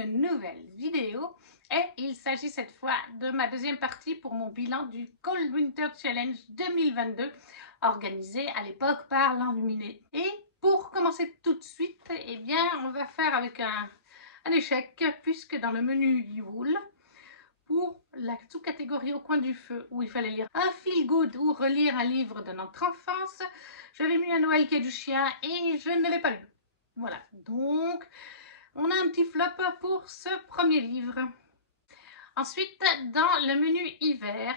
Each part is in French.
une nouvelle vidéo et il s'agit cette fois de ma deuxième partie pour mon bilan du Cold Winter Challenge 2022 organisé à l'époque par l'Enluminé. Et pour commencer tout de suite, eh bien on va faire avec un échec puisque dans le menu Yule, pour la sous-catégorie au coin du feu où il fallait lire un feel good ou relire un livre de notre enfance, j'avais mis un Noël qui est du chien et je ne l'ai pas lu. Voilà, donc on a un petit flop pour ce premier livre. Ensuite, dans le menu hiver,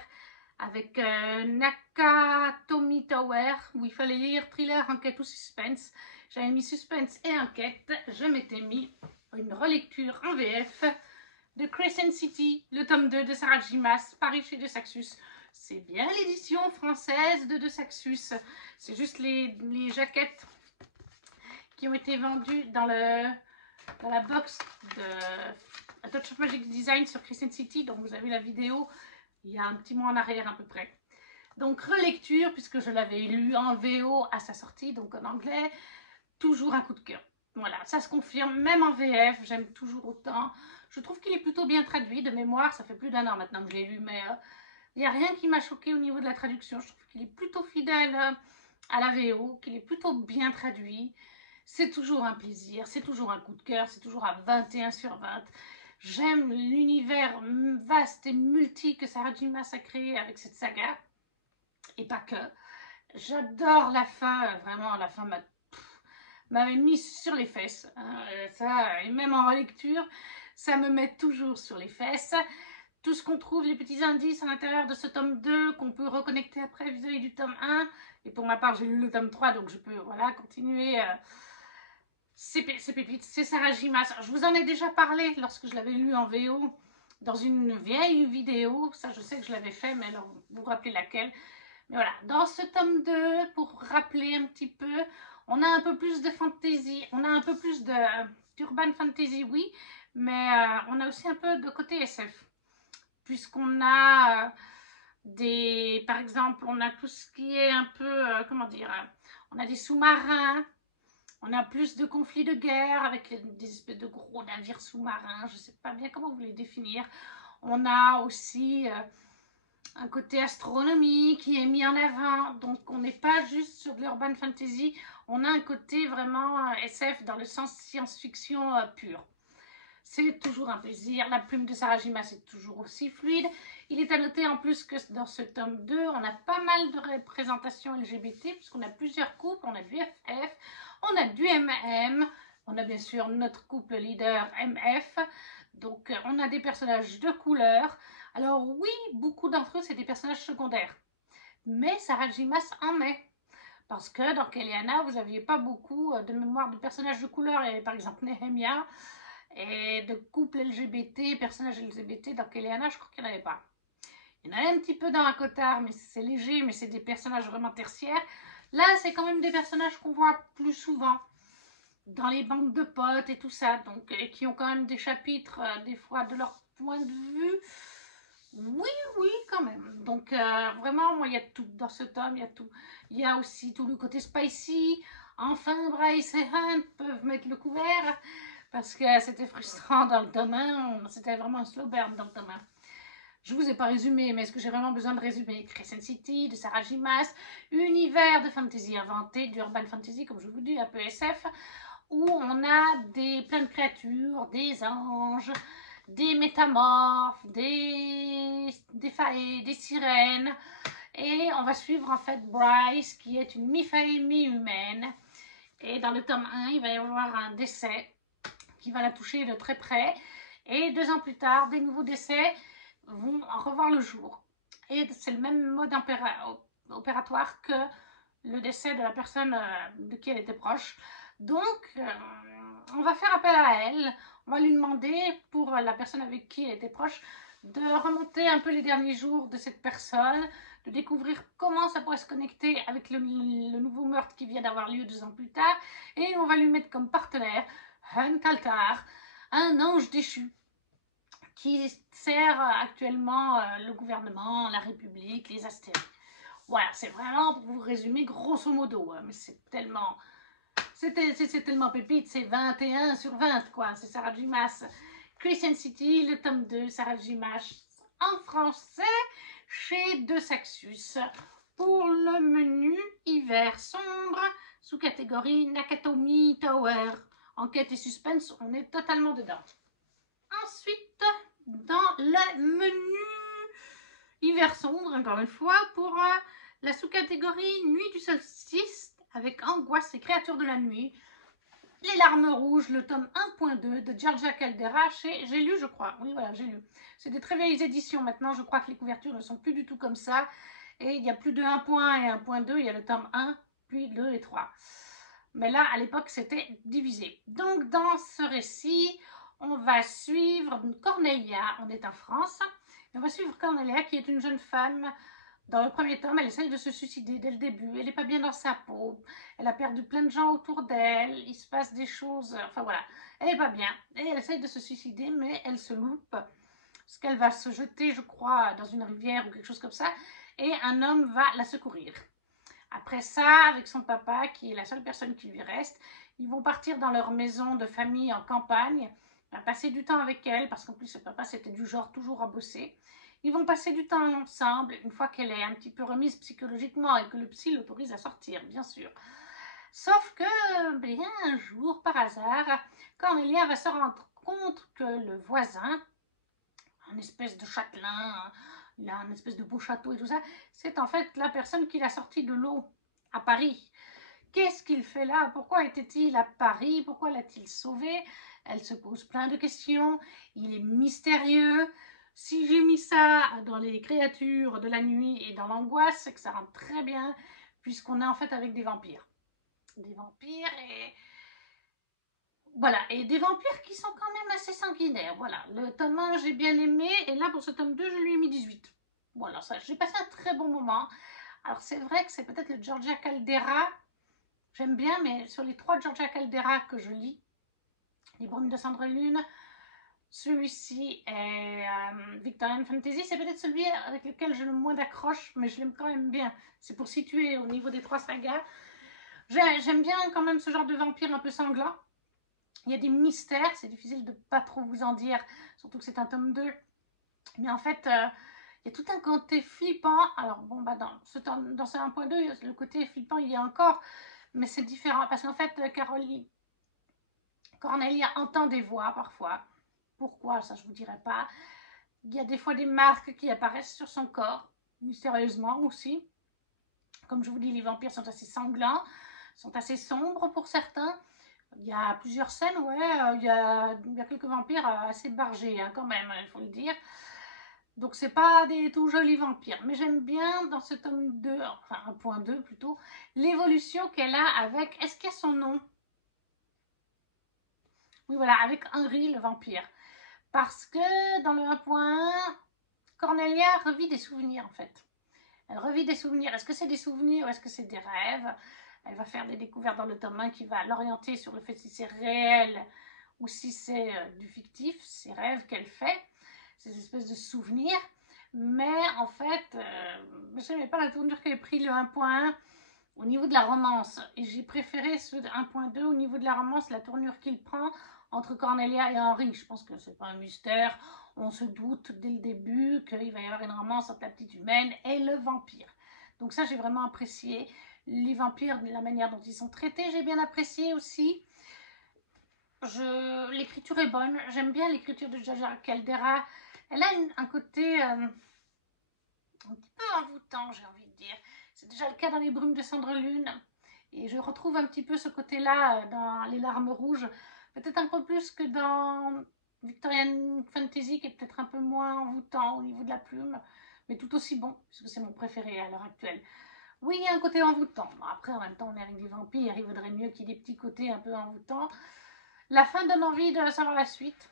avec Nakatomi Tower, où il fallait lire thriller, enquête ou suspense, j'avais mis suspense et enquête. Je m'étais mis une relecture en VF de Crescent City, le tome 2 de Sarah J. Maas, paru chez De Saxus. C'est bien l'édition française de De Saxus. C'est juste les jaquettes qui ont été vendues dans la box de A Touch of Magic Design sur Crescent City. Donc vous avez la vidéo il y a un petit mois en arrière à peu près. Donc relecture, puisque je l'avais lu en VO à sa sortie, donc en anglais, toujours un coup de cœur. Voilà, ça se confirme, même en VF, j'aime toujours autant. Je trouve qu'il est plutôt bien traduit, de mémoire, ça fait plus d'1 an maintenant que je l'ai lu, mais il n'y a rien qui m'a choqué au niveau de la traduction. Je trouve qu'il est plutôt fidèle à la VO, qu'il est plutôt bien traduit. C'est toujours un plaisir, c'est toujours un coup de cœur, c'est toujours à 21 sur 20. J'aime l'univers vaste et multi que Sarah J. Maas a créé avec cette saga, et pas que. J'adore la fin, vraiment, la fin m'avait mis sur les fesses, hein, ça, et même en relecture, ça me met toujours sur les fesses. Tout ce qu'on trouve, les petits indices à l'intérieur de ce tome 2, qu'on peut reconnecter après vis-à-vis du tome 1, et pour ma part, j'ai lu le tome 3, donc je peux, voilà, continuer. C'est pépites, c'est Sarah J. Maas. Je vous en ai déjà parlé lorsque je l'avais lu en VO, dans une vieille vidéo, ça je sais que je l'avais fait, mais alors, vous vous rappelez laquelle? Mais voilà, dans ce tome 2, pour rappeler un petit peu, on a un peu plus de fantasy, on a un peu plus d'urban fantasy, oui, mais on a aussi un peu de côté SF, puisqu'on a par exemple, on a tout ce qui est un peu, comment dire, on a des sous-marins, on a plus de conflits de guerre avec des espèces de gros navires sous-marins, je ne sais pas bien comment vous les définir. On a aussi un côté astronomie qui est mis en avant, donc on n'est pas juste sur de l'urban fantasy, on a un côté vraiment SF dans le sens science-fiction pur. C'est toujours un plaisir, la plume de Sarah J. Maas est toujours aussi fluide. Il est à noter en plus que dans ce tome 2, on a pas mal de représentations LGBT, puisqu'on a plusieurs couples, on a du FF, on a du MM, on a bien sûr notre couple leader MF, donc on a des personnages de couleur. Alors oui, beaucoup d'entre eux, c'est des personnages secondaires, mais Sarah J. Maas en met. Parce que dans Keliana, vous n'aviez pas beaucoup de mémoire de personnages de couleur. Il y avait par exemple Nehemia, et de couple LGBT, personnages LGBT dans Keliana, je crois qu'il n'y en avait pas. Il y en a un petit peu dans Akotar, mais c'est léger, mais c'est des personnages vraiment tertiaires. Là, c'est quand même des personnages qu'on voit plus souvent dans les bandes de potes et tout ça, donc qui ont quand même des chapitres, des fois, de leur point de vue. Oui, oui, quand même. Donc, vraiment, moi, il y a tout dans ce tome, il y a tout. Il y a aussi tout le côté spicy. Enfin, Bryce et Hunt peuvent mettre le couvert, parce que c'était frustrant dans le tome 1, c'était vraiment un slow burn dans le tome 1. Je ne vous ai pas résumé, mais est-ce que j'ai vraiment besoin de résumer? Crescent City, de Sarah J. Maas, univers de fantasy inventé, d'urban fantasy, comme je vous dis, un peu SF, où on a plein de créatures, des anges, des métamorphes, des faées, des sirènes, et on va suivre en fait Bryce, qui est une mi-faée, mi-humaine, et dans le tome 1, il va y avoir un décès qui va la toucher de très près, et 2 ans plus tard, des nouveaux décès vont revoir le jour. Et c'est le même mode opératoire que le décès de la personne de qui elle était proche. Donc, on va faire appel à elle, on va lui demander, pour la personne avec qui elle était proche, de remonter un peu les derniers jours de cette personne, de découvrir comment ça pourrait se connecter avec le nouveau meurtre qui vient d'avoir lieu 2 ans plus tard, et on va lui mettre comme partenaire Hun Kaltar, un ange déchu, qui sert actuellement le gouvernement, la République, les Astéries. Voilà, c'est vraiment pour vous résumer grosso modo, hein, mais c'est tellement... c'est tellement pépite, c'est 21 sur 20, quoi. C'est Sarah J. Maas Crescent City, le tome 2, Sarah J. Maas en français, chez De Saxus. Pour le menu hiver sombre, sous catégorie Nakatomi Tower. Enquête et suspense, on est totalement dedans. Ensuite, dans le menu hiver sombre, encore une fois, pour la sous-catégorie Nuit du solstice, avec angoisse et créatures de la nuit. Les larmes rouges, le tome 1.2 de Georgia Caldera, j'ai lu, je crois. Oui, voilà, j'ai lu. C'est des très vieilles éditions maintenant. Je crois que les couvertures ne sont plus du tout comme ça. Et il y a plus de 1.1 et 1.2. Il y a le tome 1, puis 2 et 3. Mais là, à l'époque, c'était divisé. Donc, dans ce récit, on va suivre Cornelia. On est en France. Et on va suivre Cornelia, qui est une jeune femme. Dans le premier tome, elle essaye de se suicider dès le début. Elle n'est pas bien dans sa peau. Elle a perdu plein de gens autour d'elle. Il se passe des choses. Enfin voilà, elle n'est pas bien. Et elle essaye de se suicider, mais elle se loupe. Parce qu'elle va se jeter, je crois, dans une rivière ou quelque chose comme ça. Et un homme va la secourir. Après ça, avec son papa, qui est la seule personne qui lui reste, ils vont partir dans leur maison de famille en campagne. Il va passer du temps avec elle, parce qu'en plus, ce papa, c'était du genre toujours à bosser. Ils vont passer du temps ensemble, une fois qu'elle est un petit peu remise psychologiquement et que le psy l'autorise à sortir, bien sûr. Sauf que, bien, un jour, par hasard, Cornelia va se rendre compte que le voisin, un espèce de châtelain, il a un espèce de beau château et tout ça, c'est en fait la personne qui l'a sorti de l'eau à Paris. Qu'est-ce qu'il fait là? Pourquoi était-il à Paris? Pourquoi l'a-t-il sauvé? Elle se pose plein de questions. Il est mystérieux. Si j'ai mis ça dans les créatures de la nuit et dans l'angoisse, c'est que ça rentre très bien, puisqu'on est en fait avec des vampires. Des vampires et... Voilà, et des vampires qui sont quand même assez sanguinaires. Voilà, le tome 1, j'ai bien aimé, et là, pour ce tome 2, je lui ai mis 18. Voilà, ça, j'ai passé un très bon moment. Alors, c'est vrai que c'est peut-être le Georgia Caldera. J'aime bien, mais sur les 3 Georgia Caldera que je lis, Les Brumes de Cendre et Lune, celui-ci est Victorian Fantasy. C'est peut-être celui avec lequel j'ai le moins d'accroche, mais je l'aime quand même bien. C'est pour situer au niveau des 3 sagas. J'aime bien quand même ce genre de vampire un peu sanglant. Il y a des mystères, c'est difficile de pas trop vous en dire, surtout que c'est un tome 2. Mais en fait, il y a tout un côté flippant. Alors bon, bah dans ce 1.2, le côté flippant, il y a encore, mais c'est différent. Parce qu'en fait, Cornelia entend des voix parfois. Pourquoi, ça je vous dirai pas. Il y a des fois des marques qui apparaissent sur son corps, mystérieusement aussi. Comme je vous dis, les vampires sont assez sanglants, sont assez sombres pour certains. Il y a plusieurs scènes, ouais, il y a quelques vampires assez bargés, hein, quand même, il faut le dire. Donc c'est pas des tout jolis vampires. Mais j'aime bien dans ce tome 2, enfin 1.2 plutôt, l'évolution qu'elle a avec, est-ce qu'il y a son nom? Oui, voilà, avec Henry le vampire. Parce que dans le 1.1, Cornelia revit des souvenirs en fait. Elle revit des souvenirs. Est-ce que c'est des souvenirs ou est-ce que c'est des rêves? Elle va faire des découvertes dans le tome 1 qui va l'orienter sur le fait si c'est réel ou si c'est du fictif, ces rêves qu'elle fait, ces espèces de souvenirs. Mais en fait, je n'aimais pas la tournure qu'avait pris le 1.1 au niveau de la romance. Et j'ai préféré ce 1.2 au niveau de la romance, la tournure qu'il prend entre Cornelia et Henry. Je pense que c'est pas un mystère. On se doute dès le début qu'il va y avoir une romance entre la petite humaine et le vampire. Donc ça, j'ai vraiment apprécié. Les vampires, la manière dont ils sont traités, j'ai bien apprécié aussi. L'écriture est bonne. J'aime bien l'écriture de Georgia Caldera. Elle a un côté un petit peu envoûtant, j'ai envie de dire. C'est déjà le cas dans Les Brumes de Cendre Lune. Et je retrouve un petit peu ce côté-là dans Les Larmes Rouges. Peut-être un peu plus que dans Victorian Fantasy, qui est peut-être un peu moins envoûtant au niveau de la plume. Mais tout aussi bon, puisque c'est mon préféré à l'heure actuelle. Oui, il y a un côté envoûtant. Bon, après, en même temps, on est avec des vampires. Il vaudrait mieux qu'il y ait des petits côtés un peu envoûtants. La fin donne envie de savoir la suite.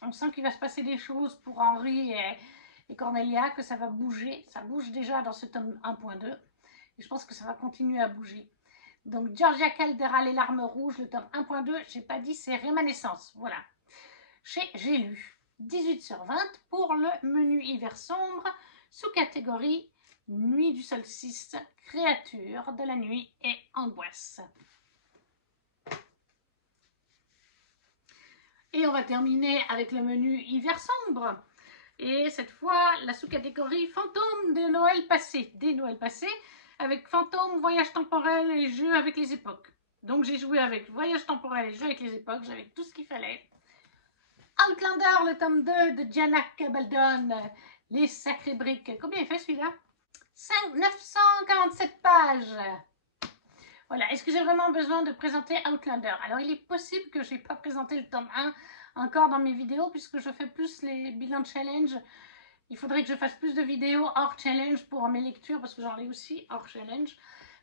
On sent qu'il va se passer des choses pour Henry et Cornelia, que ça va bouger. Ça bouge déjà dans ce tome 1.2. Et je pense que ça va continuer à bouger. Donc, Georgia Caldera, Les Larmes Rouges, le tome 1.2. J'ai pas dit, c'est Rémanescence. Voilà. J'ai lu 18 sur 20 pour le menu hiver sombre, sous-catégorie Nuit du solstice, créature de la nuit et angoisse. Et on va terminer avec le menu hiver sombre. Et cette fois, la sous-catégorie fantômes des Noëls passés. Des Noëls passés, avec fantômes, voyage temporel et jeux avec les époques. Donc j'ai joué avec voyage temporel et jeux avec les époques. J'avais tout ce qu'il fallait. Outlander, le tome 2 de Diana Gabaldon. Les sacrées briques. Combien il fait celui-là? 947 pages. Voilà, est-ce que j'ai vraiment besoin de présenter Outlander? Alors, il est possible que je n'ai pas présenté le tome 1 encore dans mes vidéos, puisque je fais plus les bilans challenge. Il faudrait que je fasse plus de vidéos hors challenge pour mes lectures, parce que j'en ai aussi hors challenge.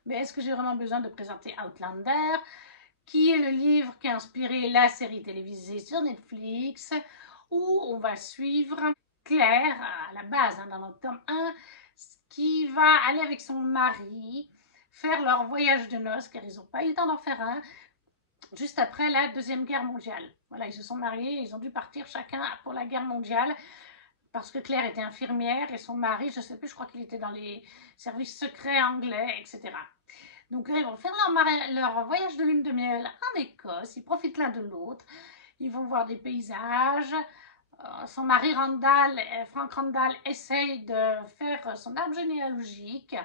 Mais est-ce que j'ai vraiment besoin de présenter Outlander, qui est le livre qui a inspiré la série télévisée sur Netflix, où on va suivre Claire, à la base, dans le tome 1, qui va aller avec son mari faire leur voyage de noces, car ils n'ont pas eu le temps d'en faire un, juste après la Deuxième Guerre mondiale. Voilà, ils se sont mariés, ils ont dû partir chacun pour la guerre mondiale, parce que Claire était infirmière et son mari, je ne sais plus, je crois qu'il était dans les services secrets anglais, etc. Donc là, ils vont faire leur voyage de lune de miel en Écosse, ils profitent l'un de l'autre, ils vont voir des paysages. Son mari Randall, Frank Randall, essaye de faire son arbre généalogique,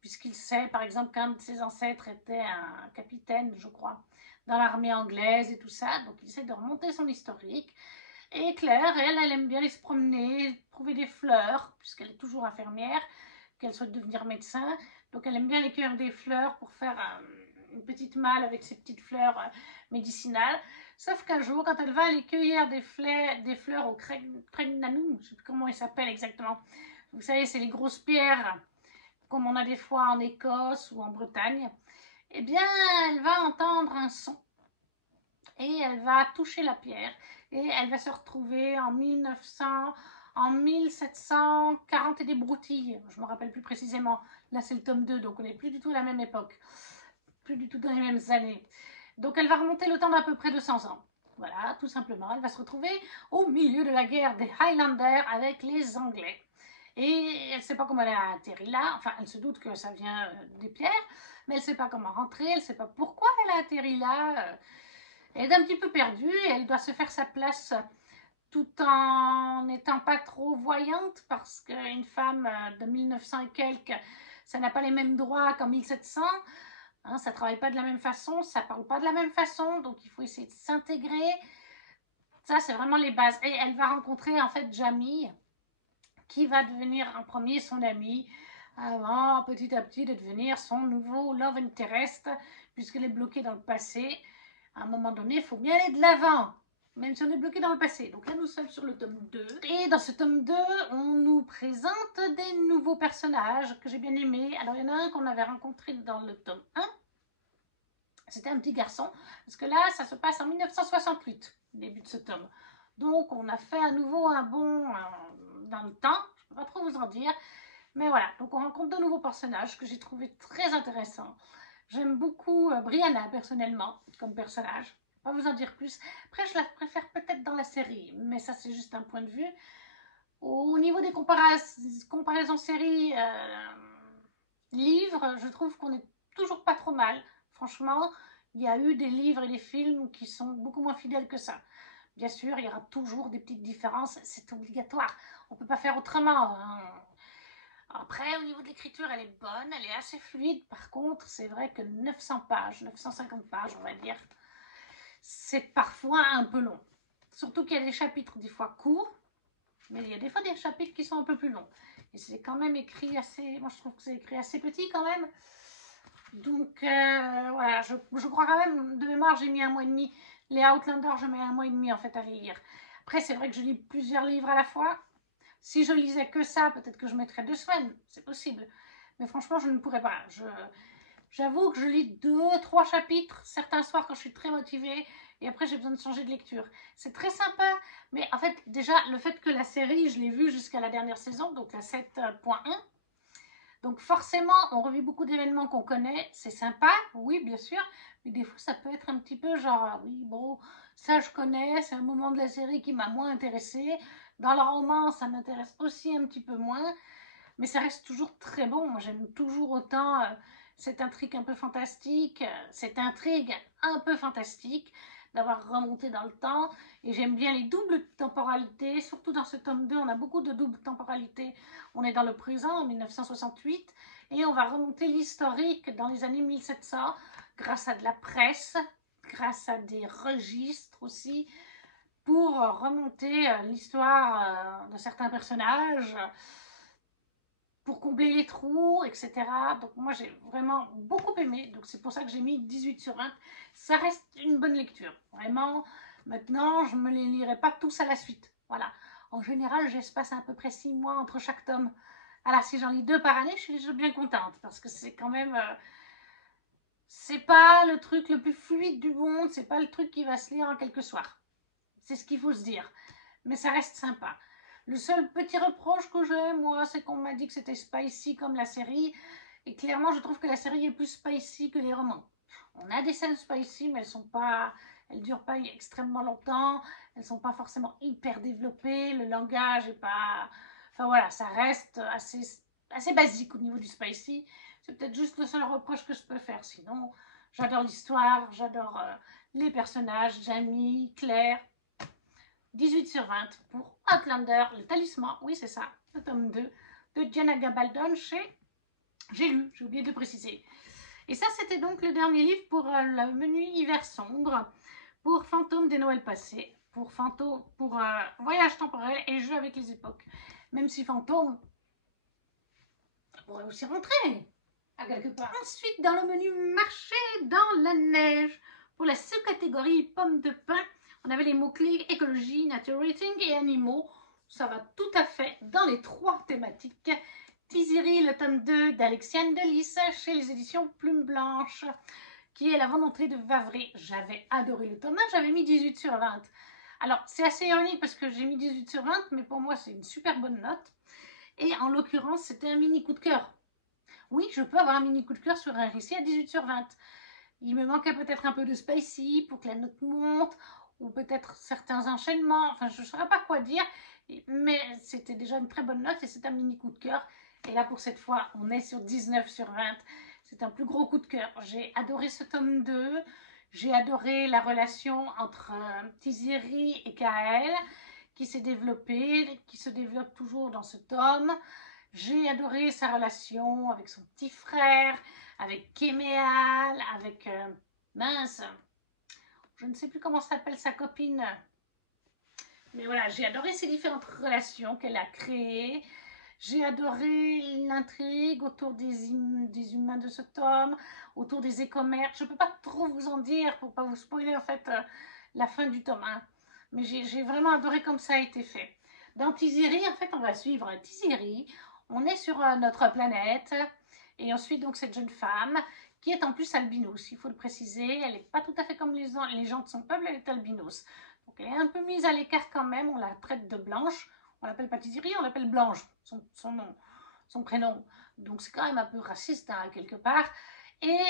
puisqu'il sait par exemple qu'un de ses ancêtres était un capitaine, je crois, dans l'armée anglaise et tout ça, donc il essaie de remonter son historique. Et Claire, elle aime bien aller se promener, trouver des fleurs, puisqu'elle est toujours infirmière, qu'elle souhaite devenir médecin, donc elle aime bien aller cueillir des fleurs pour faire une petite malle avec ses petites fleurs médicinales. Sauf qu'un jour, quand elle va aller cueillir des fleurs au Craignanum, je ne sais plus comment ils s'appellent exactement, vous savez, c'est les grosses pierres, comme on a des fois en Écosse ou en Bretagne, eh bien, elle va entendre un son. Et elle va toucher la pierre. Et elle va se retrouver en 1740 et des broutilles. Je ne me rappelle plus précisément. Là, c'est le tome 2, donc on n'est plus du tout à la même époque. Plus du tout dans les mêmes années. Donc elle va remonter le temps d'à peu près 200 ans. Voilà, tout simplement. Elle va se retrouver au milieu de la guerre des Highlanders avec les Anglais. Et elle ne sait pas comment elle a atterri là. Enfin, elle se doute que ça vient des pierres, mais elle ne sait pas comment rentrer. Elle ne sait pas pourquoi elle a atterri là. Elle est un petit peu perdue et elle doit se faire sa place tout en n'étant pas trop voyante, parce qu'une femme de 1900 et quelques, ça n'a pas les mêmes droits qu'en 1700. Hein, ça ne travaille pas de la même façon, ça ne parle pas de la même façon, donc il faut essayer de s'intégrer. Ça, c'est vraiment les bases. Et elle va rencontrer en fait Jamie, qui va devenir en premier son ami, avant petit à petit de devenir son nouveau love interest, puisqu'elle est bloquée dans le passé. À un moment donné, il faut bien aller de l'avant, même si on est bloqué dans le passé. Donc là, nous sommes sur le tome 2. Et dans ce tome 2, on nous présente des nouveaux personnages que j'ai bien aimés. Alors, il y en a un qu'on avait rencontré dans le tome 1. C'était un petit garçon, parce que là, ça se passe en 1968, début de ce tome. Donc, on a fait à nouveau un bond dans le temps. Je ne peux pas trop vous en dire. Mais voilà, donc on rencontre de nouveaux personnages que j'ai trouvé très intéressants. J'aime beaucoup Brianna, personnellement, comme personnage. Je ne vais pas vous en dire plus. Après, je la préfère peut-être dans la série, mais ça, c'est juste un point de vue. Au niveau des comparaisons séries, livres, je trouve qu'on est toujours pas trop mal. Franchement, il y a eu des livres et des films qui sont beaucoup moins fidèles que ça. Bien sûr, il y aura toujours des petites différences, c'est obligatoire. On ne peut pas faire autrement. Hein. Après, au niveau de l'écriture, elle est bonne, elle est assez fluide. Par contre, c'est vrai que 900 pages, 950 pages, on va dire, c'est parfois un peu long. Surtout qu'il y a des chapitres des fois courts, mais il y a des fois des chapitres qui sont un peu plus longs. Et c'est quand même écrit assez... Moi, je trouve que c'est écrit assez petit quand même. Donc, voilà, je crois quand même, de mémoire, j'ai mis 1 mois et demi. Les Outlanders, je mets 1 mois et demi en fait à les lire. Après, c'est vrai que je lis plusieurs livres à la fois. Si je lisais que ça, peut-être que je mettrais 2 semaines, c'est possible. Mais franchement, je ne pourrais pas. J'avoue que je lis 2-3 chapitres certains soirs quand je suis très motivée, et après j'ai besoin de changer de lecture. C'est très sympa, mais en fait, déjà, le fait que la série, je l'ai vue jusqu'à la dernière saison, donc la 7.1, donc forcément, on revit beaucoup d'événements qu'on connaît, c'est sympa, oui, bien sûr, mais des fois, ça peut être un petit peu genre, oui, bon, ça je connais, c'est un moment de la série qui m'a moins intéressée. Dans le roman, ça m'intéresse aussi un petit peu moins, mais ça reste toujours très bon. Moi, j'aime toujours autant cette intrigue un peu fantastique, cette intrigue un peu fantastique. d'avoir remonté dans le temps. Et j'aime bien les doubles temporalités, surtout dans ce tome 2, on a beaucoup de doubles temporalités. On est dans le présent, en 1968, et on va remonter l'historique dans les années 1700, grâce à de la presse, grâce à des registres aussi, pour remonter l'histoire de certains personnages, pour combler les trous, etc. Donc moi j'ai vraiment beaucoup aimé, donc c'est pour ça que j'ai mis 18 sur 20. Ça reste une bonne lecture, vraiment. Maintenant, je ne me les lirai pas tous à la suite. Voilà. En général, j'espace à peu près 6 mois entre chaque tome. Alors si j'en lis 2 par année, je suis déjà bien contente, parce que c'est quand même... c'est pas le truc le plus fluide du monde, c'est pas le truc qui va se lire en quelques soirs. C'est ce qu'il faut se dire. Mais ça reste sympa. Le seul petit reproche que j'ai, moi, c'est qu'on m'a dit que c'était spicy comme la série. Et clairement, je trouve que la série est plus spicy que les romans. On a des scènes spicy, mais elles durent pas extrêmement longtemps. Elles sont pas forcément hyper développées. Le langage est pas... Enfin voilà, ça reste assez basique au niveau du spicy. C'est peut-être juste le seul reproche que je peux faire. Sinon, j'adore l'histoire, j'adore les personnages, Jamie, Claire. 18 sur 20 pour Outlander, le talisman, oui c'est ça, le tome 2 de Diana Gabaldon chez J'ai lu, j'ai oublié de préciser. Et ça c'était donc le dernier livre pour le menu hiver sombre, pour Fantômes des Noëls passés, pour Voyage temporel et Jeux avec les époques. Même si Fantôme pourrait aussi rentrer à quelque part. Ensuite dans le menu marché dans la neige, pour la sous-catégorie pommes de pin, on avait les mots-clés écologie, nature rating et animaux. Ça va tout à fait dans les 3 thématiques. Tiziri, le tome 2 d'Alexiane Delis chez les éditions Plume Blanche, qui est la volonté de Vavré. J'avais adoré le tome 1, j'avais mis 18 sur 20. Alors, c'est assez ironique parce que j'ai mis 18 sur 20, mais pour moi, c'est une super bonne note. Et en l'occurrence, c'était un mini coup de cœur. Oui, je peux avoir un mini coup de cœur sur un récit à 18 sur 20. Il me manquait peut-être un peu de spicy pour que la note monte, ou peut-être certains enchaînements, enfin je ne saurais pas quoi dire, mais c'était déjà une très bonne note et c'est un mini coup de cœur. Et là pour cette fois, on est sur 19 sur 20, c'est un plus gros coup de cœur. J'ai adoré ce tome 2, j'ai adoré la relation entre Tiziri et Kael, qui s'est développée, qui se développe toujours dans ce tome. J'ai adoré sa relation avec son petit frère, avec Kéméal, avec... mince, je ne sais plus comment s'appelle sa copine. Mais voilà, j'ai adoré ces différentes relations qu'elle a créées. J'ai adoré l'intrigue autour des humains de ce tome, autour des écommerces. Je ne peux pas trop vous en dire pour ne pas vous spoiler en fait la fin du tome 1. Mais j'ai vraiment adoré comme ça a été fait. Dans Tiziri, en fait, on va suivre Tiziri. On est sur notre planète. Et ensuite, donc, cette jeune femme qui est en plus albinos, il faut le préciser. Elle n'est pas tout à fait comme les gens de son peuple, elle est albinos. Donc, elle est un peu mise à l'écart quand même. On la traite de blanche. On l'appelle pas Tiziri, on l'appelle Blanche, son nom, son prénom. Donc, c'est quand même un peu raciste, hein, quelque part. Et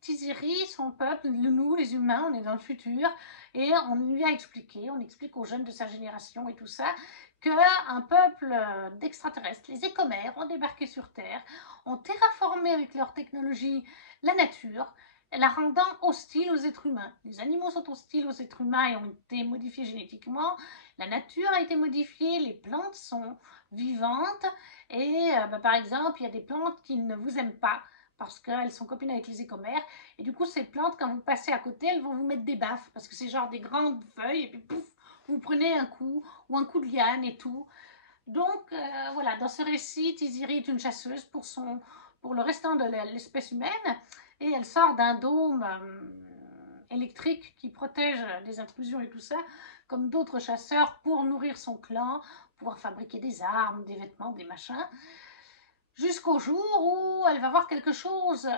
Tiziri, son peuple, nous, les humains, on est dans le futur, et on lui a expliqué, on explique aux jeunes de sa génération et tout ça, qu'un peuple d'extraterrestres, les écomères, ont débarqué sur Terre, ont terraformé avec leur technologie la nature, la rendant hostile aux êtres humains. Les animaux sont hostiles aux êtres humains et ont été modifiés génétiquement, la nature a été modifiée, les plantes sont vivantes, et par exemple, il y a des plantes qui ne vous aiment pas, parce qu'elles sont copines avec les écomères. Et du coup, ces plantes, quand vous passez à côté, elles vont vous mettre des baffes, parce que c'est genre des grandes feuilles, et puis pouf, vous prenez un coup, ou un coup de liane et tout. Donc, voilà, dans ce récit, Tiziri est une chasseuse pour le restant de l'espèce humaine, et elle sort d'un dôme électrique qui protège des intrusions et tout ça, comme d'autres chasseurs, pour nourrir son clan, pouvoir fabriquer des armes, des vêtements, des machins. Jusqu'au jour où elle va voir quelque chose,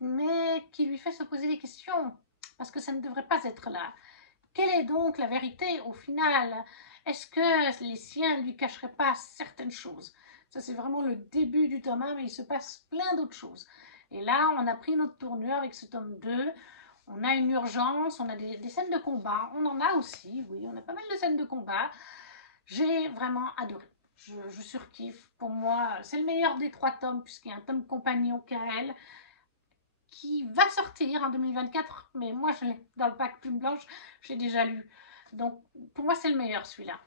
mais qui lui fait se poser des questions, parce que ça ne devrait pas être là. Quelle est donc la vérité au final? Est-ce que les siens ne lui cacheraient pas certaines choses? Ça, c'est vraiment le début du tome 1, mais il se passe plein d'autres choses. Et là, on a pris notre tournure avec ce tome 2. On a une urgence, on a des scènes de combat. On en a aussi, oui, on a pas mal de scènes de combat. J'ai vraiment adoré. Je surkiffe. Pour moi, c'est le meilleur des 3 tomes, puisqu'il y a un tome compagnon Kael. qui va sortir en 2024, mais moi je l'ai dans le pack Plume Blanche, j'ai déjà lu. Donc pour moi c'est le meilleur celui-là.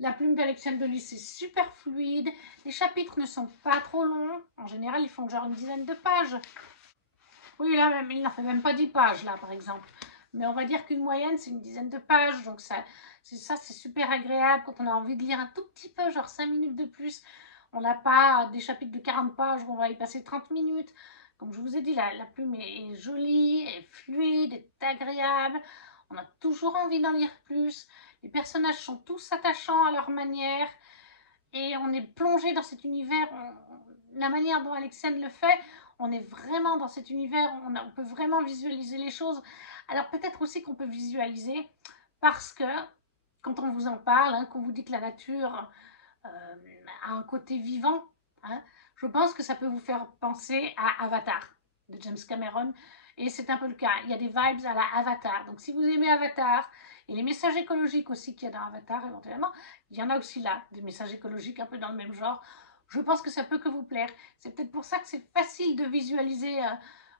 La plume d'Alexandre Delis est super fluide, les chapitres ne sont pas trop longs, en général ils font genre une dizaine de pages. Oui là même, il n'en fait même pas 10 pages là par exemple. Mais on va dire qu'une moyenne c'est une dizaine de pages, donc ça c'est super agréable quand on a envie de lire un tout petit peu, genre 5 minutes de plus. On n'a pas des chapitres de 40 pages où on va y passer 30 minutes. Comme je vous ai dit, la plume est jolie, est fluide, est agréable. On a toujours envie d'en lire plus. Les personnages sont tous attachants à leur manière. Et on est plongé dans cet univers. La manière dont Alexandre le fait, on est vraiment dans cet univers. On peut vraiment visualiser les choses. Alors peut-être aussi qu'on peut visualiser parce que quand on vous en parle, hein, qu'on vous dit que la nature a un côté vivant, hein, je pense que ça peut vous faire penser à Avatar de James Cameron, et c'est un peu le cas. Il y a des vibes à la Avatar. Donc si vous aimez Avatar, et les messages écologiques aussi qu'il y a dans Avatar éventuellement, il y en a aussi là, des messages écologiques un peu dans le même genre. Je pense que ça peut que vous plaire. C'est peut-être pour ça que c'est facile de visualiser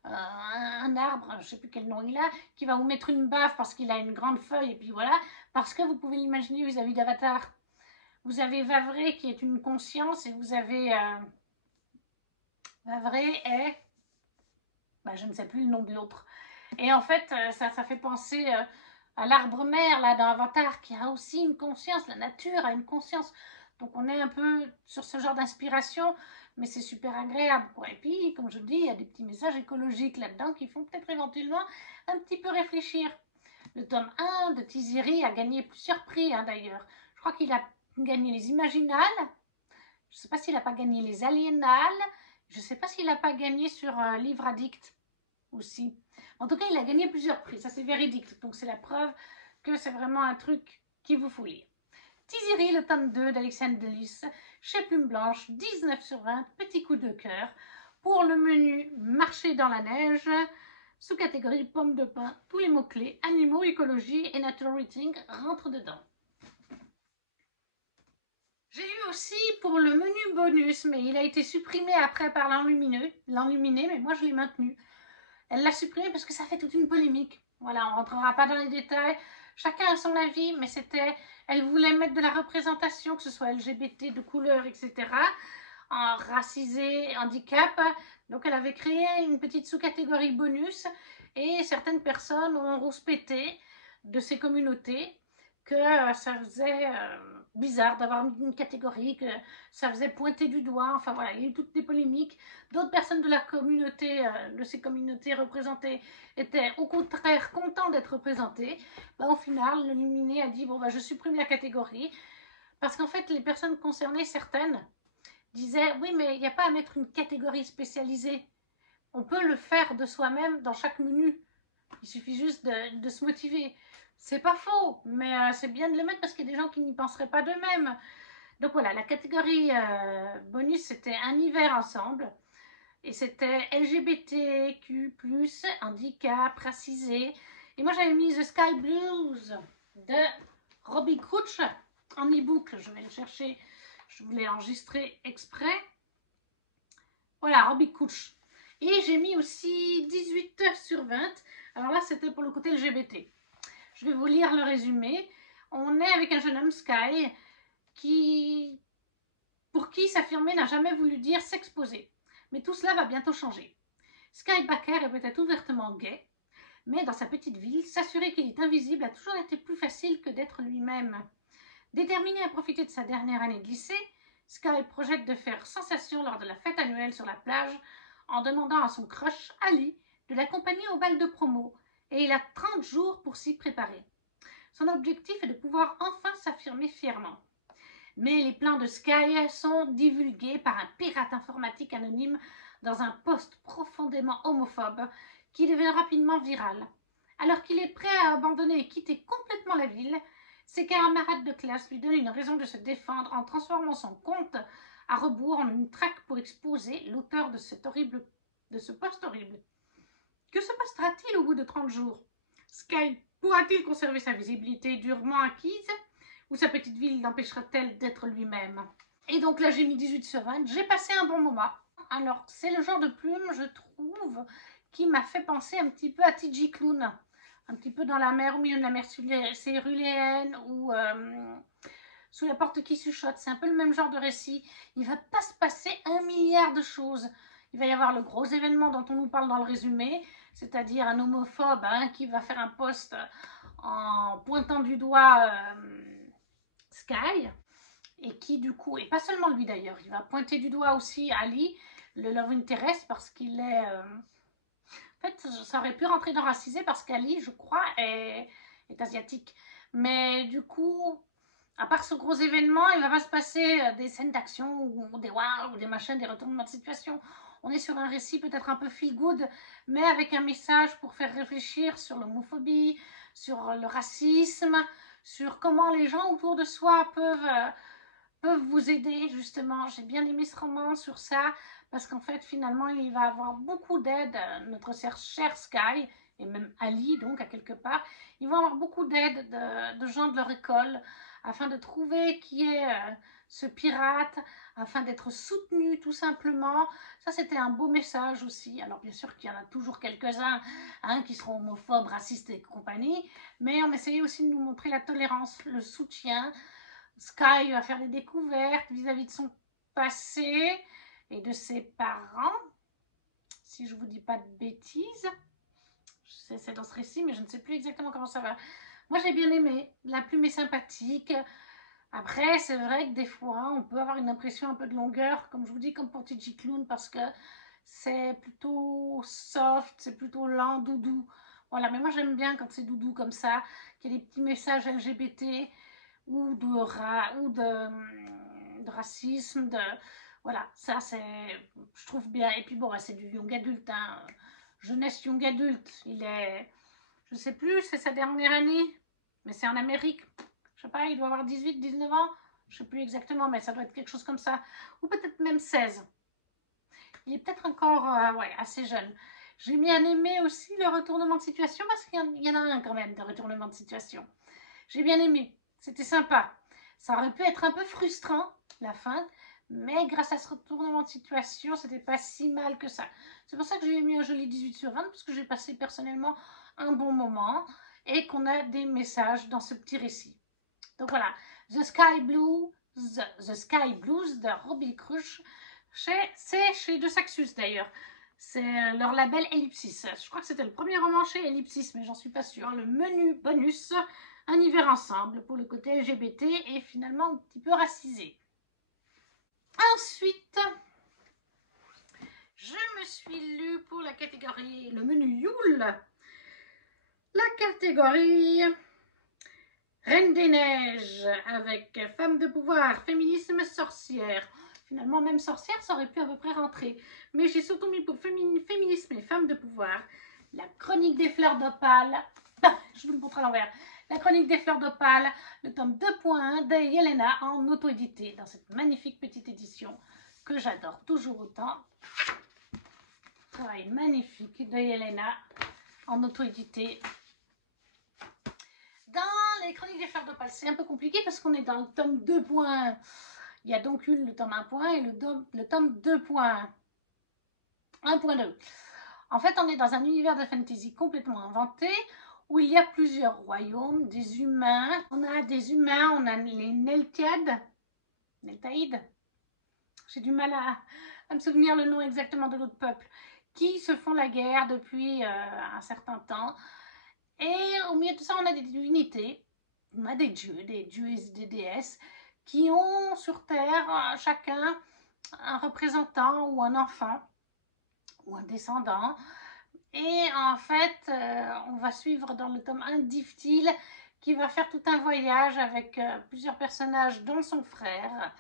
un arbre, je ne sais plus quel nom il a, qui va vous mettre une baffe parce qu'il a une grande feuille, et puis voilà, parce que vous pouvez l'imaginer vis-à-vis d'Avatar. Vous avez Vavré qui est une conscience, et vous avez Vavré est, je ne sais plus le nom de l'autre. Et en fait, ça fait penser à l'arbre-mère là dans Avatar qui a aussi une conscience. La nature a une conscience. Donc on est un peu sur ce genre d'inspiration, mais c'est super agréable, quoi. Et puis, comme je dis, il y a des petits messages écologiques là-dedans qui font peut-être éventuellement un petit peu réfléchir. Le tome 1 de Tiziri a gagné plusieurs prix, hein, d'ailleurs. Je crois qu'il a gagné les Imaginales. Je ne sais pas s'il n'a pas gagné les Aliénales. Je ne sais pas s'il n'a pas gagné sur Livre Addict aussi. En tout cas, il a gagné plusieurs prix. Ça, c'est véridique. Donc, c'est la preuve que c'est vraiment un truc qu'il vous faut lire. Tiziri, le tome 2 d'Alexandre Delis, chez Plume Blanche, 19 sur 20, petit coup de cœur. Pour le menu Marché dans la neige, sous-catégorie pommes de pin, tous les mots-clés, animaux, écologie et natural reading rentrent dedans. J'ai eu aussi pour le menu bonus, mais il a été supprimé après par l'enluminé, mais moi je l'ai maintenu. Elle l'a supprimé parce que ça fait toute une polémique. Voilà, on ne rentrera pas dans les détails. Chacun a son avis, mais c'était... Elle voulait mettre de la représentation, que ce soit LGBT, de couleur, etc. En racisé, handicap. Donc elle avait créé une petite sous-catégorie bonus. Et certaines personnes ont rouspété de ces communautés que ça faisait bizarre d'avoir une catégorie, que ça faisait pointer du doigt. Enfin voilà, il y a eu toutes des polémiques. D'autres personnes de la communauté, de ces communautés représentées, étaient au contraire contents d'être représentées. Au final, l'illuminé a dit bon je supprime la catégorie, parce qu'en fait les personnes concernées, certaines, disaient oui mais il n'y a pas à mettre une catégorie spécialisée. On peut le faire de soi-même dans chaque menu. Il suffit juste de se motiver. C'est pas faux, mais c'est bien de le mettre parce qu'il y a des gens qui n'y penseraient pas d'eux-mêmes. Donc voilà, la catégorie bonus, c'était un hiver ensemble. Et c'était LGBTQ+, handicap, racisé. Et moi, j'avais mis The Sky Blues de Robbie Crouch en e-book. Je vais le chercher. Je voulais enregistrer exprès. Voilà, Robbie Crouch. Et j'ai mis aussi 18 sur 20. Alors là, c'était pour le côté LGBT. Je vais vous lire le résumé. On est avec un jeune homme, Sky, pour qui s'affirmer n'a jamais voulu dire s'exposer. Mais tout cela va bientôt changer. Sky Baker est peut-être ouvertement gay, mais dans sa petite ville, s'assurer qu'il est invisible a toujours été plus facile que d'être lui-même. Déterminé à profiter de sa dernière année de lycée, Sky projette de faire sensation lors de la fête annuelle sur la plage en demandant à son crush, Ali, de l'accompagner au bal de promo, et il a 30 jours pour s'y préparer. Son objectif est de pouvoir enfin s'affirmer fièrement. Mais les plans de Sky sont divulgués par un pirate informatique anonyme dans un post profondément homophobe qui devient rapidement viral. Alors qu'il est prêt à abandonner et quitter complètement la ville, ses camarades de classe lui donnent une raison de se défendre en transformant son compte à rebours en une traque pour exposer l'auteur de ce post horrible. Que se passera-t-il au bout de 30 jours? Sky pourra-t-il conserver sa visibilité durement acquise, ou sa petite ville l'empêchera-t-elle d'être lui-même? Et donc là, j'ai mis 18 sur 20. J'ai passé un bon moment. Alors, c'est le genre de plume, je trouve, qui m'a fait penser un petit peu à TG Clown, un petit peu dans la mer, au milieu de la mer céruléenne, ou sous la porte qui chuchote. C'est un peu le même genre de récit. Il ne va pas se passer 1 milliard de choses. Il va y avoir le gros événement dont on nous parle dans le résumé, c'est-à-dire un homophobe qui va faire un post en pointant du doigt Sky, et qui du coup, et pas seulement lui d'ailleurs, il va pointer du doigt aussi Ali, le love interest, parce qu'il est... En fait, ça aurait pu rentrer dans racisé parce qu'Ali, je crois, est asiatique. Mais du coup, à part ce gros événement, il va pas se passer des scènes d'action ou des waouh, ou des machins, des retournements de situation. On est sur un récit peut-être un peu feel good, mais avec un message pour faire réfléchir sur l'homophobie, sur le racisme, sur comment les gens autour de soi peuvent vous aider, justement. J'ai bien aimé ce roman sur ça, parce qu'en fait, finalement, il va avoir beaucoup d'aide, notre cher Sky, et même Ali, donc, à quelque part. Ils vont avoir beaucoup d'aide de gens de leur école, afin de trouver qui est ce pirate, afin d'être soutenu, tout simplement. Ça, c'était un beau message aussi. Alors, bien sûr qu'il y en a toujours quelques-uns qui seront homophobes, racistes et compagnie, mais on essayait aussi de nous montrer la tolérance, le soutien. Sky va faire des découvertes vis-à-vis de son passé et de ses parents, si je ne vous dis pas de bêtises. C'est dans ce récit, mais je ne sais plus exactement comment ça va. Moi, j'ai bien aimé. La plume est sympathique. Après, c'est vrai que des fois, on peut avoir une impression un peu de longueur, comme je vous dis, comme pour TG Clown, parce que c'est plutôt soft, c'est plutôt lent, doudou. Voilà, mais moi, j'aime bien quand c'est doudou comme ça, qu'il y a des petits messages LGBT, ou de racisme, voilà, ça c'est, je trouve bien. Et puis bon, c'est du young adulte, jeunesse young adulte, il est, je sais plus, c'est sa dernière année, mais c'est en Amérique, je sais pas, il doit avoir 18-19 ans, je sais plus exactement, mais ça doit être quelque chose comme ça, ou peut-être même 16. Il est peut-être encore ouais, assez jeune. J'ai bien aimé aussi le retournement de situation, parce qu'il y en a un quand même de retournement de situation. J'ai bien aimé, c'était sympa. Ça aurait pu être un peu frustrant, la fin, mais grâce à ce retournement de situation, c'était pas si mal que ça. C'est pour ça que j'ai mis un joli 18/20, parce que j'ai passé personnellement un bon moment et qu'on a des messages dans ce petit récit. Donc voilà, The Sky Blues de Robbie Crush, c'est chez De Saxus d'ailleurs. C'est leur label Ellipsis. Je crois que c'était le premier roman chez Ellipsis, mais j'en suis pas sûre. Le menu bonus, un hiver ensemble, pour le côté LGBT et finalement un petit peu racisé. Ensuite, je me suis lue pour la catégorie, le menu Yule, la catégorie Reine des Neiges, avec Femme de pouvoir, féminisme, sorcière. Finalement, même sorcière, ça aurait pu à peu près rentrer. Mais j'ai surtout mis pour féminisme et femme de pouvoir. La chronique des fleurs d'opale. Je vous le montre à l'envers. La chronique des fleurs d'opale, le tome 2.1 de Yelena en auto-édité, dans cette magnifique petite édition que j'adore toujours autant. Travail magnifique de Yelena en auto-édité. Dans les chroniques des fleurs d'opale, c'est un peu compliqué parce qu'on est dans le tome 2.1. Il y a donc eu le tome 1.1 et le tome 2.1. 1.2. En fait, on est dans un univers de fantasy complètement inventé où il y a plusieurs royaumes, des humains. On a des humains, on a les Neltaïdes. J'ai du mal à me souvenir le nom exactement de l'autre peuple, qui se font la guerre depuis un certain temps. Et au milieu de tout ça, on a des divinités, on a des dieux et des déesses qui ont sur Terre chacun un représentant ou un enfant ou un descendant. Et en fait, on va suivre dans le tome 1 Diftil qui va faire tout un voyage avec plusieurs personnages dont son frère.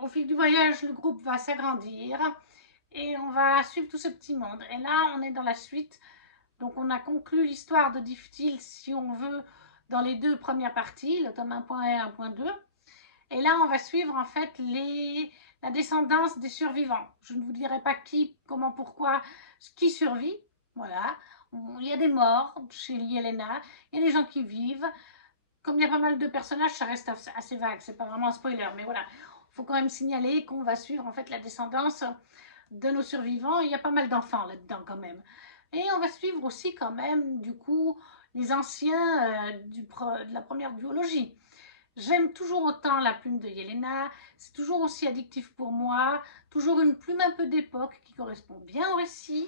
Au fil du voyage, le groupe va s'agrandir et on va suivre tout ce petit monde. Et là, on est dans la suite. Donc, on a conclu l'histoire de Diftil, si on veut, dans les deux premières parties, le tome 1.1 et 1.2. Et là, on va suivre en fait la descendance des survivants. Je ne vous dirai pas qui, comment, pourquoi, qui survit. Voilà. Il y a des morts chez Yelena, il y a des gens qui vivent. Comme il y a pas mal de personnages, ça reste assez vague, c'est pas vraiment un spoiler, mais voilà. Il faut quand même signaler qu'on va suivre en fait la descendance de nos survivants. Il y a pas mal d'enfants là-dedans quand même. Et on va suivre aussi quand même, du coup, les anciens de la première duologie. J'aime toujours autant la plume de Yelena, c'est toujours aussi addictif pour moi, toujours une plume un peu d'époque qui correspond bien au récit.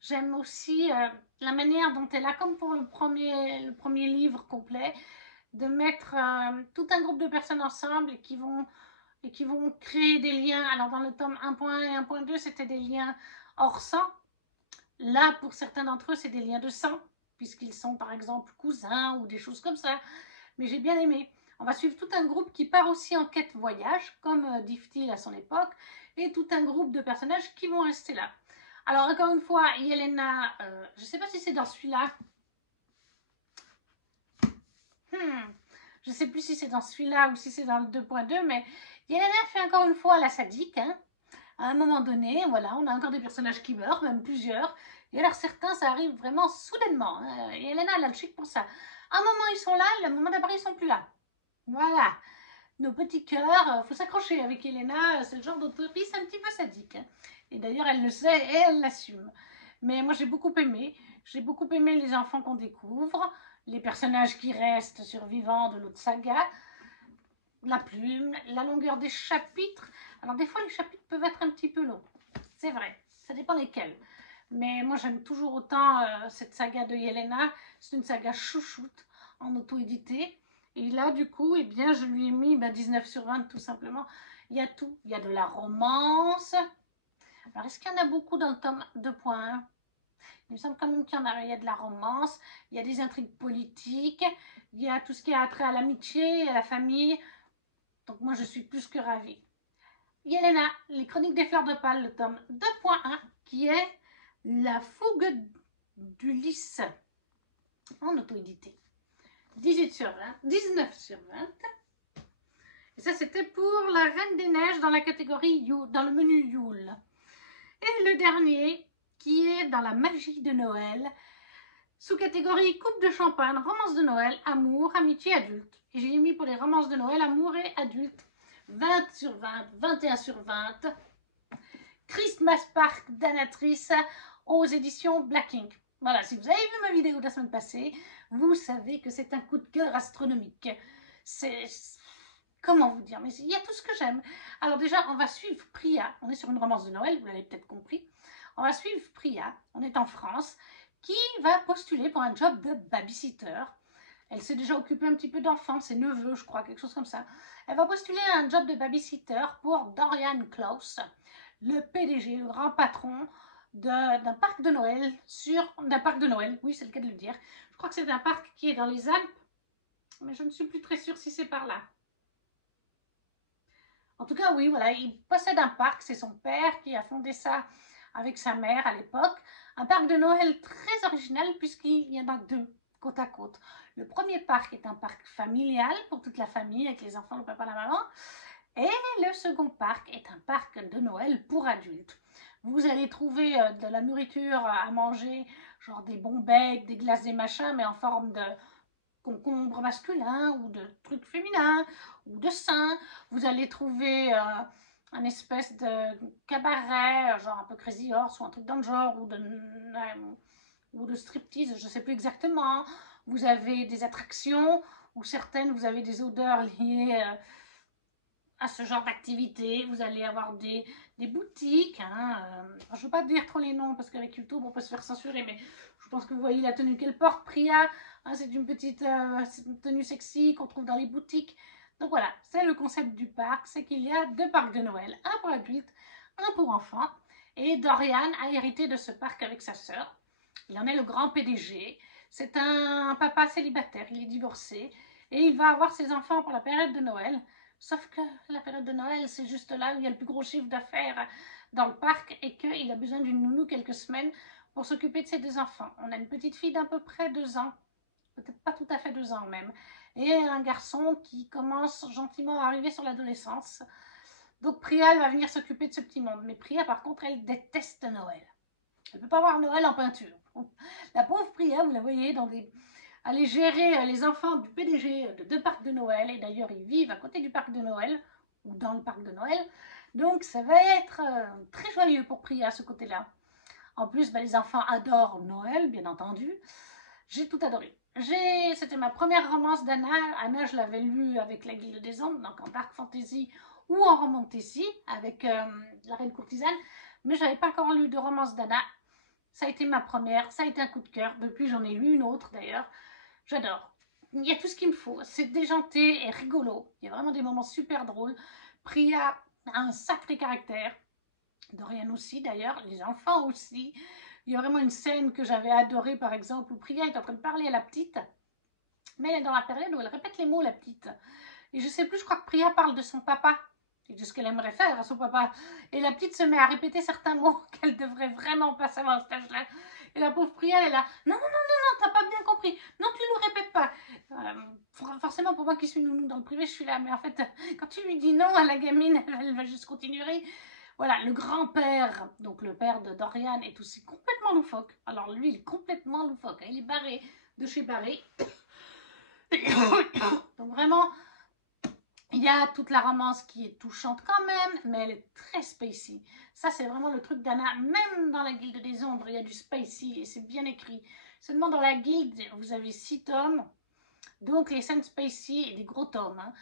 J'aime aussi la manière dont elle a, comme pour le premier livre complet, de mettre tout un groupe de personnes ensemble et qui vont créer des liens. Alors dans le tome 1.1 et 1.2, c'était des liens hors sang. Là, pour certains d'entre eux, c'est des liens de sang, puisqu'ils sont par exemple cousins ou des choses comme ça. Mais j'ai bien aimé. On va suivre tout un groupe qui part aussi en quête voyage, comme Diftil à son époque, et tout un groupe de personnages qui vont rester là. Alors encore une fois, Yelena, je ne sais pas si c'est dans celui-là. Je ne sais plus si c'est dans celui-là ou si c'est dans le 2.2, mais Yelena fait encore une fois la sadique. Hein. À un moment donné, voilà, on a encore des personnages qui meurent, même plusieurs. Et alors certains, ça arrive vraiment soudainement. Hein. Yelena, elle a le chic pour ça. À un moment, ils sont là, le moment d'après, ils sont plus là. Voilà. Nos petits cœurs, faut s'accrocher avec Yelena, c'est le genre d'autrice un petit peu sadique. Hein. Et d'ailleurs, elle le sait et elle l'assume. Mais moi, j'ai beaucoup aimé. J'ai beaucoup aimé les enfants qu'on découvre, les personnages qui restent survivants de l'autre saga, la plume, la longueur des chapitres. Alors, des fois, les chapitres peuvent être un petit peu longs. C'est vrai, ça dépend lesquels. Mais moi, j'aime toujours autant cette saga de Yelena. C'est une saga chouchoute en auto-édité. Et là, du coup, eh bien, je lui ai mis 19 sur 20 tout simplement. Il y a tout. Il y a de la romance. Alors, est-ce qu'il y en a beaucoup dans le tome 2.1? Il me semble quand même qu'il y en a. Il y a de la romance, il y a des intrigues politiques, il y a tout ce qui a trait à l'amitié, à la famille. Donc, moi, je suis plus que ravie. Yelena, les Chroniques des Fleurs d'Opale, le tome 2.1, qui est La fougue d'Ulysse en auto-édité. 18 sur 20, 19 sur 20. Et ça, c'était pour La Reine des Neiges dans la catégorie Yule, dans le menu Yule. Et le dernier, qui est dans la magie de Noël, sous-catégorie Coupe de champagne, romance de Noël, amour, amitié, adulte. Et j'ai mis pour les romances de Noël, amour et adulte, 20 sur 20, 21 sur 20. Christmas Park d'Anatrice aux éditions Black Ink. Voilà, si vous avez vu ma vidéo de la semaine passée, vous savez que c'est un coup de cœur astronomique. C'est... Comment vous dire? Mais il y a tout ce que j'aime. Alors déjà, on va suivre Priya. On est sur une romance de Noël, vous l'avez peut-être compris. On va suivre Priya, on est en France, qui va postuler pour un job de babysitter. Elle s'est déjà occupée un petit peu d'enfants, ses neveux, je crois, quelque chose comme ça. Elle va postuler à un job de babysitter pour Dorian Klaus, le PDG, le grand patron d'un parc de Noël, oui, c'est le cas de le dire. Je crois que c'est un parc qui est dans les Alpes, mais je ne suis plus très sûre si c'est par là. En tout cas, oui, voilà, il possède un parc, c'est son père qui a fondé ça avec sa mère à l'époque. Un parc de Noël très original puisqu'il y en a deux, côte à côte. Le premier parc est un parc familial pour toute la famille avec les enfants, le papa, la maman. Et le second parc est un parc de Noël pour adultes. Vous allez trouver de la nourriture à manger, genre des bons becs, des glaces, des machins, mais en forme de concombre masculin ou de trucs féminins ou de seins. Vous allez trouver un espèce de cabaret, genre un peu Crazy Horse ou un truc dans le genre, ou de striptease, je ne sais plus exactement. Vous avez des attractions, ou certaines, vous avez des odeurs liées à ce genre d'activité. Vous allez avoir des boutiques. Hein, je ne veux pas dire trop les noms, parce qu'avec YouTube, on peut se faire censurer, mais je pense que vous voyez la tenue qu'elle porte, Priya. Hein, c'est une petite tenue sexy qu'on trouve dans les boutiques. Donc voilà, c'est le concept du parc, c'est qu'il y a deux parcs de Noël, un pour adultes, un pour enfants. Et Dorian a hérité de ce parc avec sa sœur. Il en est le grand PDG. C'est un papa célibataire, il est divorcé. Et il va avoir ses enfants pour la période de Noël. Sauf que la période de Noël, c'est juste là où il y a le plus gros chiffre d'affaires dans le parc et qu'il a besoin d'une nounou quelques semaines pour s'occuper de ses deux enfants. On a une petite fille d'à peu près 2 ans, peut-être pas tout à fait 2 ans même, et un garçon qui commence gentiment à arriver sur l'adolescence. Donc Priya, elle va venir s'occuper de ce petit monde. Mais Priya, par contre, elle déteste Noël. Elle ne peut pas voir Noël en peinture. La pauvre Priya, vous la voyez aller gérer les enfants du PDG de 2 parcs de Noël. Et d'ailleurs, ils vivent à côté du parc de Noël, ou dans le parc de Noël. Donc ça va être très joyeux pour Priya à ce côté-là. En plus, les enfants adorent Noël, bien entendu. J'ai tout adoré. C'était ma première romance d'Anna. Anna, je l'avais lue avec La Guilde des Ombres, donc en dark fantasy ou en romantasy, avec La Reine Courtisane. Mais je n'avais pas encore lu de romance d'Anna. Ça a été ma première, ça a été un coup de cœur. Depuis, j'en ai lu une autre d'ailleurs. J'adore. Il y a tout ce qu'il me faut. C'est déjanté et rigolo. Il y a vraiment des moments super drôles. Priya a un sacré caractère. Dorian aussi d'ailleurs, les enfants aussi. Il y a vraiment une scène que j'avais adorée par exemple où Priya est en train de parler à la petite, mais elle est dans la période où elle répète les mots, la petite. Et je sais plus, je crois que Priya parle de son papa et de ce qu'elle aimerait faire à son papa. Et la petite se met à répéter certains mots qu'elle devrait vraiment pas savoir à cet âge-là. Et la pauvre Priya, elle est là, non, non, non, non, non, t'as pas bien compris, non, tu le répètes pas. Forcément, pour moi qui suis nounou dans le privé, je suis là, mais en fait, quand tu lui dis non à la gamine, elle va juste continuer. Voilà, le grand-père, donc le père de Dorian, est aussi complètement loufoque. Alors lui, il est complètement loufoque, hein. Il est barré de chez barré. Donc vraiment, il y a toute la romance qui est touchante quand même, mais elle est très spacey. Ça, c'est vraiment le truc d'Anna. Même dans la Guilde des Ombres, il y a du spacey et c'est bien écrit. Seulement dans la Guilde, vous avez 6 tomes, donc les scènes spacey et des gros tomes, hein.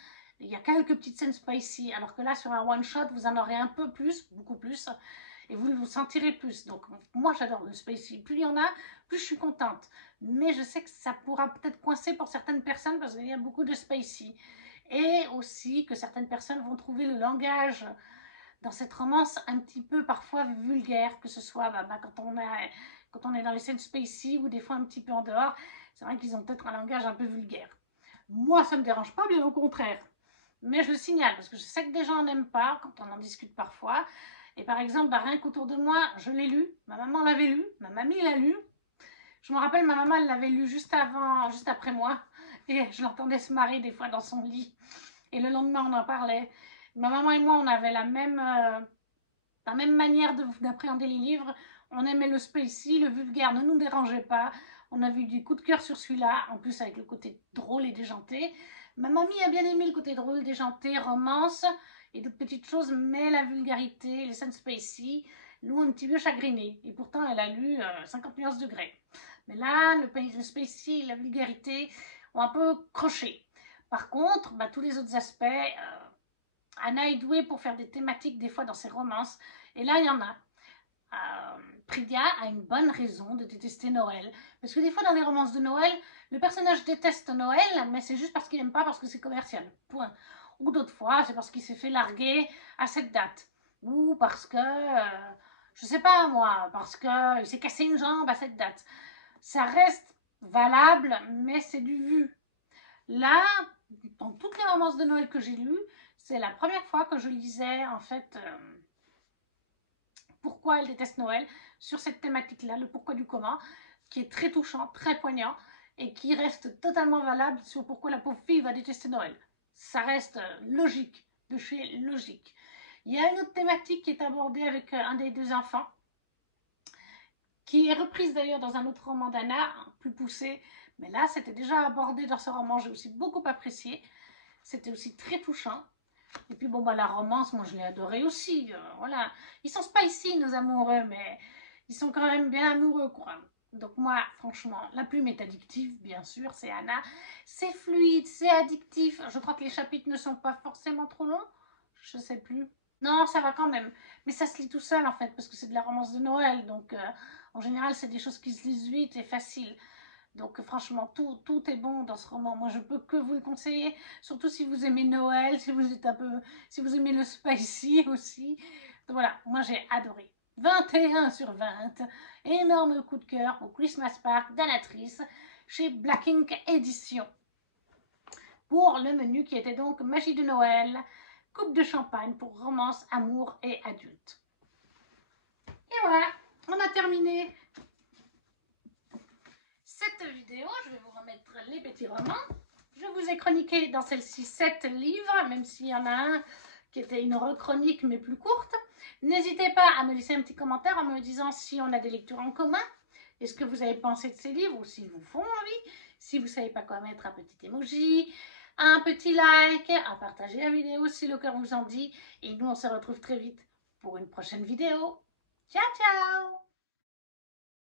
Il y a quelques petites scènes spacey, alors que là, sur un one-shot, vous en aurez un peu plus, beaucoup plus, et vous le sentirez plus. Donc, moi, j'adore le spacey. Plus il y en a, plus je suis contente. Mais je sais que ça pourra peut-être coincer pour certaines personnes, parce qu'il y a beaucoup de spacey. Et aussi que certaines personnes vont trouver le langage dans cette romance un petit peu parfois vulgaire, que ce soit quand on est dans les scènes spacey ou des fois un petit peu en dehors. C'est vrai qu'ils ont peut-être un langage un peu vulgaire. Moi, ça ne me dérange pas, bien au contraire. Mais je le signale, parce que je sais que des gens n'aiment pas, quand on en discute parfois. Et par exemple, rien qu'autour de moi, je l'ai lu, ma maman l'avait lu, ma mamie l'a lu. Je me rappelle, ma maman, elle l'avait lu juste après moi. Et je l'entendais se marrer des fois dans son lit. Et le lendemain, on en parlait. Ma maman et moi, on avait la même manière d'appréhender les livres. On aimait le spacey, le vulgaire ne nous dérangeait pas. On avait eu des coups de cœur sur celui-là, en plus avec le côté drôle et déjanté. Ma mamie a bien aimé le côté drôle, déjanté, romance et d'autres petites choses, mais la vulgarité, les scènes spacey, nous un petit peu chagrinés. Et pourtant, elle a lu 50 nuances de Grey. Mais là, le spacey et la vulgarité ont un peu croché. Par contre, tous les autres aspects, Anna est douée pour faire des thématiques des fois dans ses romances. Et là, il y en a. Priya a une bonne raison de détester Noël. Parce que des fois, dans les romances de Noël, le personnage déteste Noël, mais c'est juste parce qu'il n'aime pas, parce que c'est commercial. Point. Ou d'autres fois, c'est parce qu'il s'est fait larguer à cette date. Ou parce que, je sais pas moi, parce qu'il s'est cassé une jambe à cette date. Ça reste valable, mais c'est du vu. Là, dans toutes les romances de Noël que j'ai lues, c'est la première fois que je lisais, en fait, pourquoi elle déteste Noël, sur cette thématique-là, le pourquoi du comment, qui est très touchant, très poignant, et qui reste totalement valable sur pourquoi la pauvre fille va détester Noël. Ça reste logique, de chez logique. Il y a une autre thématique qui est abordée avec un des deux enfants, qui est reprise d'ailleurs dans un autre roman d'Anna, plus poussé, mais là c'était déjà abordé dans ce roman, j'ai aussi beaucoup apprécié. C'était aussi très touchant. Et puis bon, la romance, moi je l'ai adorée aussi. Voilà. Ils sont spicy, nos amoureux, mais ils sont quand même bien amoureux, quoi. Donc moi, franchement, la plume est addictive, bien sûr, c'est Anna. C'est fluide, c'est addictif. Je crois que les chapitres ne sont pas forcément trop longs. Je sais plus. Non, ça va quand même. Mais ça se lit tout seul, en fait, parce que c'est de la romance de Noël. Donc, en général, c'est des choses qui se lisent vite et faciles. Donc franchement, tout est bon dans ce roman. Moi, je peux que vous le conseiller, surtout si vous aimez Noël, si vous aimez le spicy aussi. Donc voilà, moi j'ai adoré. 21 sur 20. Énorme coup de cœur au Christmas Park d'Anatrice chez Black Ink Édition. Pour le menu qui était donc Magie de Noël, coupe de champagne pour romance, amour et adulte. Et voilà, on a terminé cette vidéo. Je vais vous remettre les petits romans. Je vous ai chroniqué dans celle-ci 7 livres, même s'il y en a un qui était une rechronique mais plus courte. N'hésitez pas à me laisser un petit commentaire en me disant si on a des lectures en commun et ce que vous avez pensé de ces livres ou s'ils vous font envie. Si vous ne savez pas quoi mettre, un petit emoji. un petit like, à partager la vidéo si le cœur vous en dit. Et nous, on se retrouve très vite pour une prochaine vidéo. Ciao, ciao!